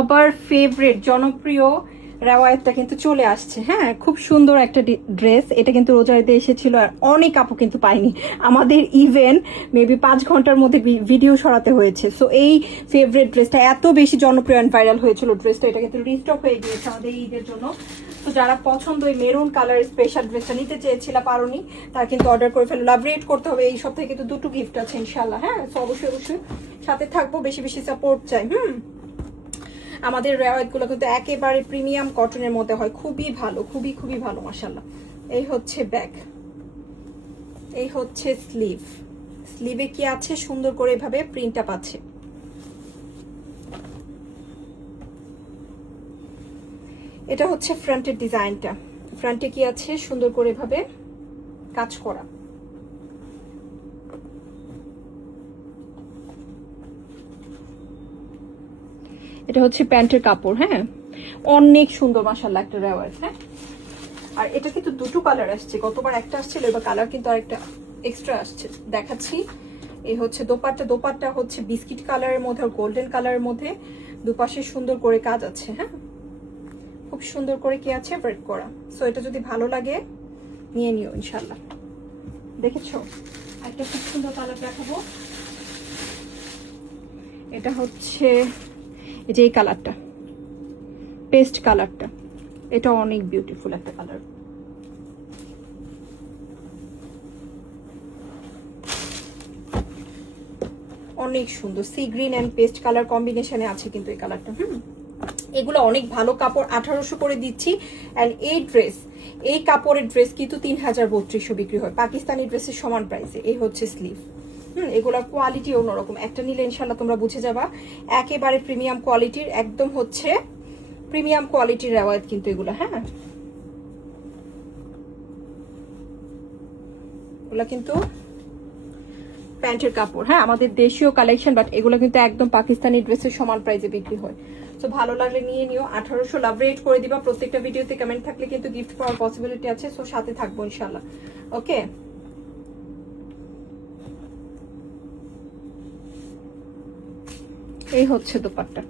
সবার ফেভারিট জনপ্রিয় রেওয়ায়তটা কিন্তু চলে আসছে। হ্যাঁ, খুব সুন্দর একটা ড্রেস। এটা কিন্তু রোজারিতে এসেছিল আর অনেক আপু কিন্তু পাইনি। আমাদের ইভেন মেবি 5 ঘন্টার মধ্যে ভিডিও সরাতে হয়েছে। সো এই ফেভারিট ড্রেসটা এত বেশি জনপ্রিয় অ্যান্ড ভাইরাল হয়েছিল ড্রেসটা, এটা কিন্তু রিস্টক হয়ে গিয়েছে আমাদের ঈদের জন্য। তো যারা পছন্দ এই মেরুন কালার স্পেশাল ড্রেসটা নিতে চেয়েছিল পারোনি, তারা কিন্তু অর্ডার করে ফেলো। লাভ রেট করতে হবে। এই সপ্তাহে কিন্তু 2টো গিফট আছে ইনশাল্লাহ। হ্যাঁ, তো অবশ্যই সাথে থাকবো, বেশি বেশি সাপোর্ট চাই। আমাদের রেওয়ায়তগুলো কিন্তু একেবারে প্রিমিয়াম কটনের মধ্যে হয়, খুবই ভালো, খুবই ভালো মাশাআল্লাহ। এই হচ্ছে ব্যাক, এই হচ্ছে স্লিভ। স্লিভে কি আছে সুন্দর করে এভাবে প্রিন্ট আপ আছে। এটা হচ্ছে ফ্রন্টের ডিজাইনটা। ফ্রন্টে কি আছে সুন্দর করে এভাবে কাজ করা। এটা হচ্ছে প্যান্টের কাপড়। হ্যাঁ, অনেক সুন্দর মাশাআল্লাহ একটা রেওয়াজ। হ্যাঁ, আর এটা কিন্তু 2টো কালার আসছে, গতবার একটা আসছিল, এবার কালার কিন্তু আরেকটা এক্সট্রা আসছে, দেখাচ্ছি। এই হচ্ছে দোপাট্টা হচ্ছে বিস্কিট কালারের মধ্যে আর গোল্ডেন কালারের মধ্যে, দুপাশে সুন্দর করে কাজ আছে। হ্যাঁ, খুব সুন্দর করে কি আছে ওয়ার্ক করা। সো এটা যদি ভালো লাগে নিয়ে নিও ইনশাল্লাহ। দেখেছো, একটা খুব সুন্দর কালার দেখাবো। এটা হচ্ছে এই যে এই কালারটা, পেস্ট কালারটা, এটা অনেক বিউটিফুল একটা কালার। অনেক সুন্দর sea green and paste colour কম্বিনেশনে আছে কিন্তু এই কালারটা। এগুলো অনেক ভালো কাপড়, 1800 করে দিচ্ছি। অ্যান্ড এই কাপড়ের ড্রেস কিন্তু 3032 বিক্রি হয় পাকিস্তানি ড্রেসের সমান প্রাইসে। এই হচ্ছে স্লিভ। এগুলোর কোয়ালিটি অন্যরকম, একটা নিলে ইনশাল্লাহ তোমরা বুঝে যাবা। একেবারে প্রিমিয়াম কোয়ালিটির, একদম হচ্ছে প্রিমিয়াম কোয়ালিটির রেওয়ায়ত কিন্তু এগুলো। হ্যাঁ, এগুলো কিন্তু প্যান্টের কাপড়। হ্যাঁ, আমাদের দেশীয় কালেকশন, বাট এগুলো কিন্তু একদম পাকিস্তানি ড্রেসের সমান প্রাইসে বিক্রি হয়। তো ভালো লাগলে নিয়ে নিও। 1800 লাভ রেট করে দিবা। প্রত্যেকটা ভিডিওতে কমেন্ট থাকলে কিন্তু গিফট পাওয়ার পসিবিলিটি আছে। সো সাথে থাকবো ইনশাল্লাহ। ওকে, এই হচ্ছে দোপাট্টা।